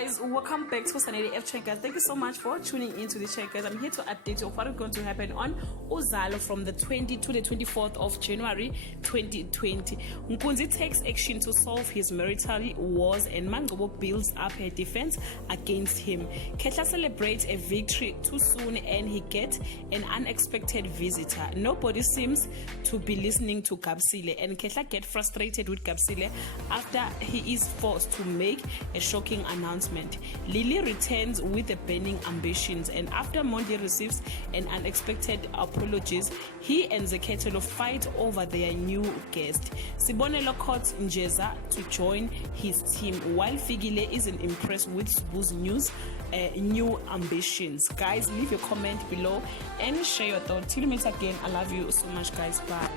guys, welcome back to Sanele F Checkers. Thank you so much for tuning into the Checkers. I'm here to update you of what is going to happen on Uzalo from the 20th to the 24th of January 2020. Nkunzi takes action to solve his marital wars and Mangcobo builds up her defense against him. Khetla celebrates a victory too soon and he gets an unexpected visitor. Nobody seems to be listening to Gabsile, and Khetla gets frustrated with Gabsile after he is forced to make a shocking announcement. Lily returns with the burning ambitions, and after Mondi receives an unexpected apologies, he and Zeketelo fight over their new guest. Sibonelo courts Njeza to join his team, while Figile isn't impressed with Subu's new ambitions. Guys, leave your comment below and share your thoughts. Till we meet again, I love you so much, guys. Bye.